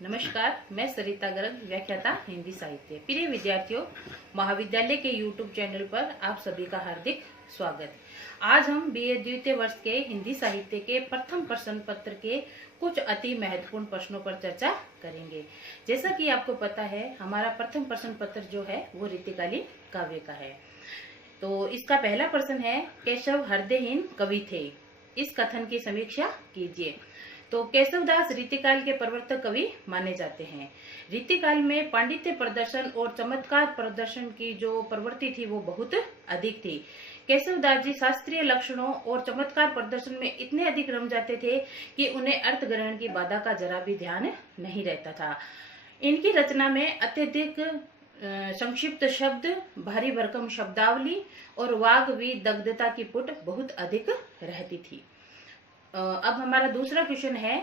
नमस्कार, मैं सरिता गर्ग, व्याख्याता हिंदी साहित्य। प्रिय विद्यार्थियों, महाविद्यालय के YouTube चैनल पर आप सभी का हार्दिक स्वागत। आज हम बीए द्वितीय वर्ष के हिंदी साहित्य के प्रथम प्रश्न पत्र के कुछ अति महत्वपूर्ण प्रश्नों पर चर्चा करेंगे। जैसा कि आपको पता है, हमारा प्रथम प्रश्न पत्र जो है वो रीतिकालीन काव्य का है। तो इसका पहला प्रश्न है, केशव हृदयहीन कवि थे, इस कथन की समीक्षा कीजिए। तो केशवदास रीतिकाल के प्रवर्तक कवि माने जाते हैं। रीतिकाल में पांडित्य प्रदर्शन और चमत्कार प्रदर्शन की जो प्रवृत्ति थी वो बहुत अधिक थी। केशवदास जी शास्त्रीय लक्षणों और चमत्कार प्रदर्शन में इतने अधिक रम जाते थे कि उन्हें अर्थ ग्रहण की बाधा का जरा भी ध्यान नहीं रहता था। इनकी रचना में अत्यधिक संक्षिप्त शब्द, भारी भरकम शब्दावली और वाग विदग्धता की पुट बहुत अधिक रहती थी। अब हमारा दूसरा क्वेश्चन है,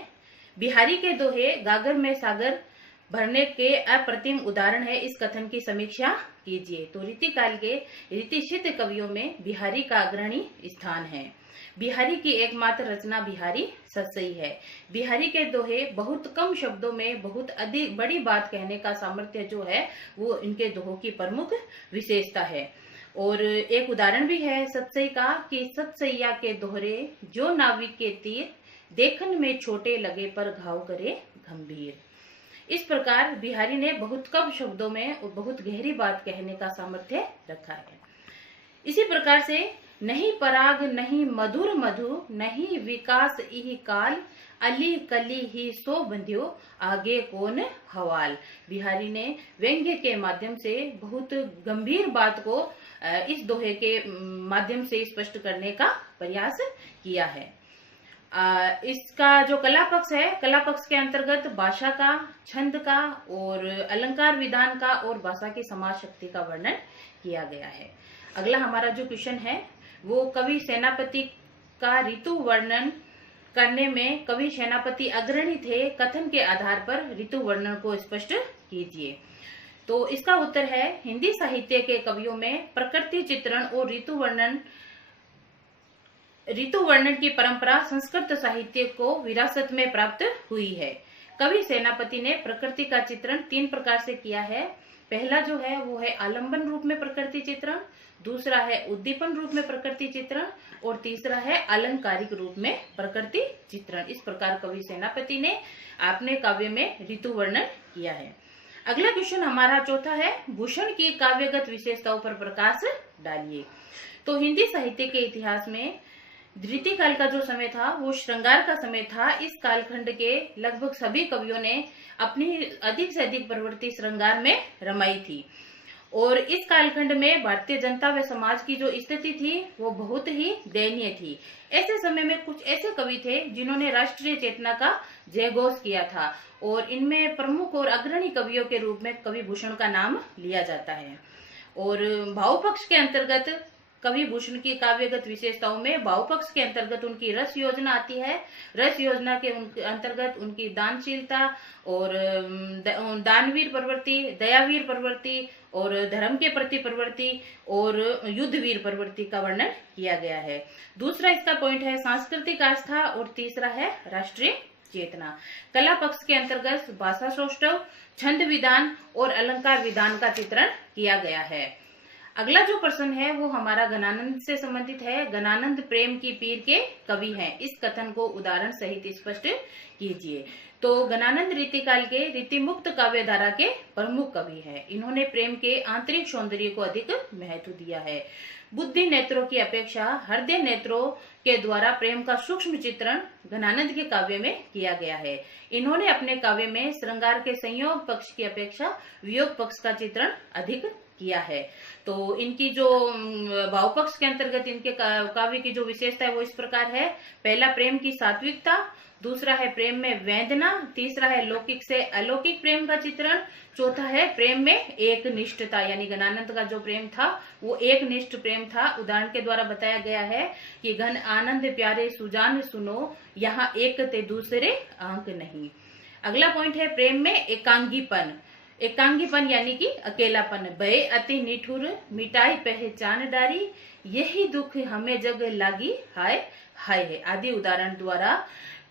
बिहारी के दोहे गागर में सागर भरने के अप्रतिम उदाहरण है, इस कथन की समीक्षा कीजिए। तो रीतिकाल के रीतिसिद्ध कवियों में बिहारी का अग्रणी स्थान है। बिहारी की एकमात्र रचना बिहारी सतसई है। बिहारी के दोहे बहुत कम शब्दों में बहुत अधिक बड़ी बात कहने का सामर्थ्य जो है वो इनके दोहों की प्रमुख विशेषता है। और एक उदाहरण भी है सतसई का कि सतसैया के दोहरे जो नाविक के तीर देखन में छोटे लगे पर घाव करे गंभीर। इस प्रकार बिहारी ने बहुत कम शब्दों में और बहुत गहरी बात कहने का सामर्थ्य रखा है। इसी प्रकार से नहीं पराग नहीं मधुर मधु नहीं विकास इहि काल अली कली ही सो बंध्यो आगे कौन हवाल। बिहारी ने व्यंग्य के माध्यम से बहुत गंभीर बात को इस दोहे के माध्यम से स्पष्ट करने का प्रयास किया है। इसका जो कला पक्ष है, कला पक्ष के अंतर्गत भाषा का, छंद का और अलंकार विधान का और भाषा की समाज शक्ति का वर्णन किया गया है। अगला हमारा जो क्वेश्चन है वो कवि सेनापति का ऋतु वर्णन करने में कवि सेनापति अग्रणी थे, कथन के आधार पर ऋतु वर्णन को स्पष्ट कीजिए। तो इसका उत्तर है, हिंदी साहित्य के कवियों में प्रकृति चित्रण और ऋतु वर्णन की परंपरा संस्कृत साहित्य को विरासत में प्राप्त हुई है। कवि सेनापति ने प्रकृति का चित्रण 3 प्रकार से किया है। पहला जो है वो है आलंबन रूप में प्रकृति चित्रण, दूसरा है उद्दीपन रूप में प्रकृति चित्रण और तीसरा है अलंकारिक रूप में प्रकृति चित्रण। इस प्रकार कवि सेनापति ने अपने काव्य में ऋतु वर्णन किया है। अगला क्वेश्चन हमारा चौथा है, भूषण की काव्यगत विशेषताओं पर प्रकाश डालिए। तो हिंदी साहित्य के इतिहास में रीतिकाल का जो समय था वो श्रृंगार का समय था। इस कालखंड के लगभग सभी कवियों ने अपनी अधिक से अधिक प्रवृत्ति श्रृंगार में रमाई थी और इस कालखंड में भारतीय जनता व समाज की जो स्थिति थी वो बहुत ही दयनीय थी। ऐसे समय में कुछ ऐसे कवि थे जिन्होंने राष्ट्रीय चेतना का जयघोष किया था और इनमें प्रमुख और अग्रणी कवियों के रूप में कवि भूषण का नाम लिया जाता है। और भाव पक्ष के अंतर्गत कवि भूषण की काव्यगत विशेषताओं में भाव पक्ष के अंतर्गत उनकी रस योजना आती है। रस योजना के अंतर्गत उनकी दानशीलता और दानवीर प्रवृत्ति, दयावीर प्रवृत्ति और धर्म के प्रति प्रवृत्ति और युद्धवीर प्रवृत्ति का वर्णन किया गया है। दूसरा इसका पॉइंट है सांस्कृतिक आस्था और तीसरा है राष्ट्रीय चेतना। कला पक्ष के अंतर्गत भाषा सौष्ठव, छंद विधान और अलंकार विधान का चित्रण किया गया है। अगला जो प्रश्न है वो हमारा गणानंद से संबंधित है। गणानंद प्रेम की पीर के कवि हैं, इस कथन को उदाहरण सहित स्पष्ट कीजिए। तो गणानंद रीतिकाल के रीतिमुक्त काव्य धारा के प्रमुख कवि हैं। इन्होंने प्रेम के आंतरिक सौंदर्य को अधिक महत्व दिया है। बुद्धि नेत्रों की अपेक्षा हृदय नेत्रों के द्वारा प्रेम का सूक्ष्म चित्रण गणानंद के काव्य में किया गया है। इन्होंने अपने काव्य में श्रृंगार के संयोग पक्ष की अपेक्षा वियोग पक्ष का चित्रण अधिक किया है। तो इनकी जो भाव पक्ष के अंतर्गत इनके काव्य की जो विशेषता है वो इस प्रकार है। पहला, प्रेम की सात्विकता, दूसरा है प्रेम में वेदना, तीसरा है लौकिक से अलौकिक प्रेम का चित्रण, चौथा है प्रेम में एक निष्ठता, यानी गणानंद का जो प्रेम था वो एक निष्ठ प्रेम था। उदाहरण के द्वारा बताया गया है कि घन आनंद प्यारे सुजान सुनो, यहाँ एक ते दूसरे आंक नहीं। अगला पॉइंट है प्रेम में एकांगीपन। एकांगीपन यानी कि अकेलापन। भय अति निठुर मिटाई पहचान डारी, यही दुख हमें जग लागी हाय हाय है आदि उदाहरण द्वारा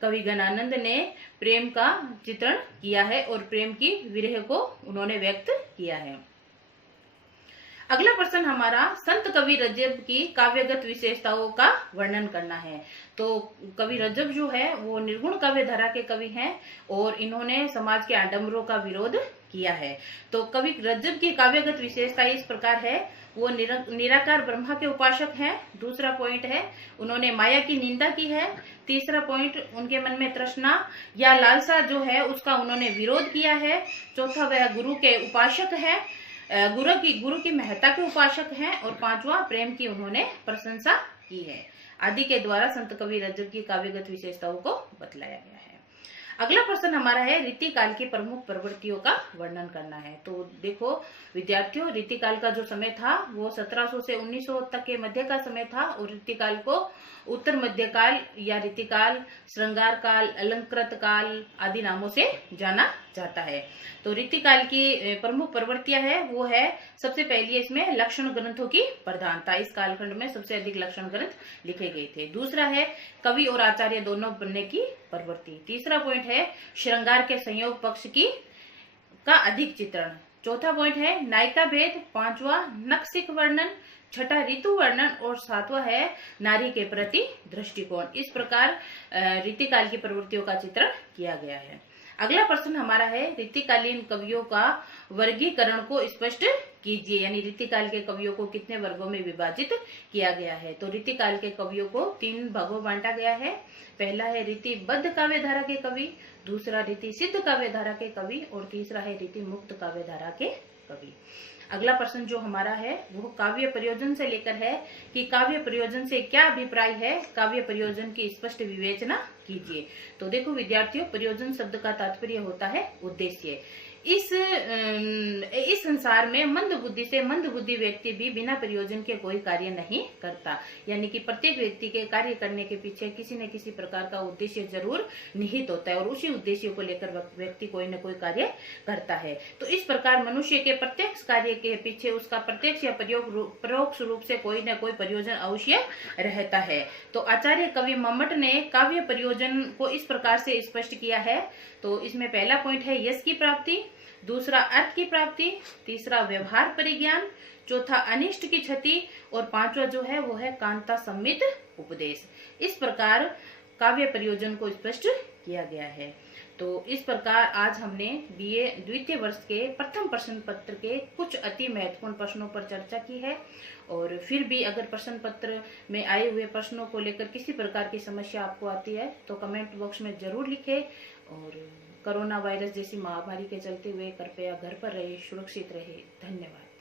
कवि गणानंद ने प्रेम का चित्रण किया है और प्रेम की विरह को उन्होंने व्यक्त किया है। अगला प्रश्न हमारा, संत कवि रजब की काव्यगत विशेषताओं का वर्णन करना है। तो कवि रजब जो है वो निर्गुण काव्य धारा के कवि हैं और इन्होंने समाज के आडंबरों का विरोध किया है। तो कवि रजब की काव्यगत विशेषता इस प्रकार है, वो निराकार ब्रह्मा के उपासक हैं। दूसरा पॉइंट है, उन्होंने माया की निंदा की है। तीसरा पॉइंट, उनके मन में तृष्णा या लालसा जो है उसका उन्होंने विरोध किया है। चौथा, वह गुरु के उपासक है, गुरु की महत्ता के उपासक हैं। और पांचवा, प्रेम की उन्होंने प्रशंसा की है। आदि के द्वारा संत कवि रजब की काव्यगत विशेषताओं को बतलाया गया है। अगला प्रश्न हमारा है, रीतिकाल की प्रमुख प्रवृत्तियों का वर्णन करना है। तो देखो विद्यार्थियों, रीतिकाल का जो समय था वो 1700 से 1900 तक के मध्य का समय था और रीतिकाल को उत्तर मध्यकाल या रीतिकाल, श्रृंगार काल, अलंकृत काल आदि नामों से जाना जाता है। तो रीतिकाल की प्रमुख प्रवृत्तियां है वो है, सबसे पहली इसमें लक्षण ग्रंथों की प्रधानता। इस कालखंड में सबसे अधिक लक्षण ग्रंथ लिखे गए थे। दूसरा है कवि और आचार्य दोनों बनने की प्रवृत्ति। तीसरा पॉइंट है श्रृंगार के संयोग पक्ष की का अधिक चित्रण। चौथा पॉइंट है नायिका भेद। पांचवा नक्सिक वर्णन। छठा ऋतु वर्णन और सातवां है नारी के प्रति दृष्टिकोण। इस प्रकार रीतिकाल की प्रवृत्तियों का चित्रण किया गया है। अगला प्रश्न हमारा है, रीतिकालीन कवियों का वर्गीकरण को स्पष्ट कीजिए। यानी रीतिकाल के कवियों को कितने वर्गों में विभाजित किया गया है। तो रीतिकाल के कवियों को 3 भागों बांटा गया है। पहला है रीतिबद्ध काव्य धारा के कवि, दूसरा रीति सिद्ध काव्य धारा के कवि और तीसरा है रीति मुक्त काव्य धारा के कवि। अगला प्रश्न जो हमारा है वो काव्य प्रयोजन से लेकर है कि काव्य प्रयोजन से क्या अभिप्राय है, काव्य प्रयोजन की स्पष्ट विवेचना कीजिए। तो देखो विद्यार्थियों, प्रयोजन शब्द का तात्पर्य होता है उद्देश्य। इस संसार में मंद बुद्धि से मंद बुद्धि व्यक्ति भी बिना प्रयोजन के कोई कार्य नहीं करता। यानी कि प्रत्येक व्यक्ति के कार्य करने के पीछे किसी न किसी प्रकार का उद्देश्य जरूर निहित होता है और उसी उद्देश्य को लेकर व्यक्ति कोई न कोई कार्य करता है। तो इस प्रकार मनुष्य के प्रत्येक कार्य के पीछे उसका प्रत्यक्ष या परोक्ष रूप से कोई न कोई प्रयोजन अवश्य रहता है। तो आचार्य कवि मम्मट ने काव्य प्रयोजन को इस प्रकार से स्पष्ट किया है। तो इसमें पहला पॉइंट है यश की प्राप्ति, दूसरा अर्थ की प्राप्ति, तीसरा व्यवहार परिज्ञान, चौथा अनिष्ट की क्षति और पांचवा जो है वो है कांता सम्मित उपदेश। इस प्रकार काव्य प्रयोजन को स्पष्ट किया गया है। तो इस प्रकार आज हमने बीए द्वितीय वर्ष के प्रथम प्रश्न पत्र के कुछ अति महत्वपूर्ण प्रश्नों पर चर्चा की है। और फिर भी अगर प्रश्न पत्र में आए हुए प्रश्नों को लेकर किसी प्रकार की समस्या आपको आती है तो कमेंट बॉक्स में जरूर लिखें। और कोरोना वायरस जैसी महामारी के चलते हुए कृपया घर पर रहिए, सुरक्षित रहिए। धन्यवाद।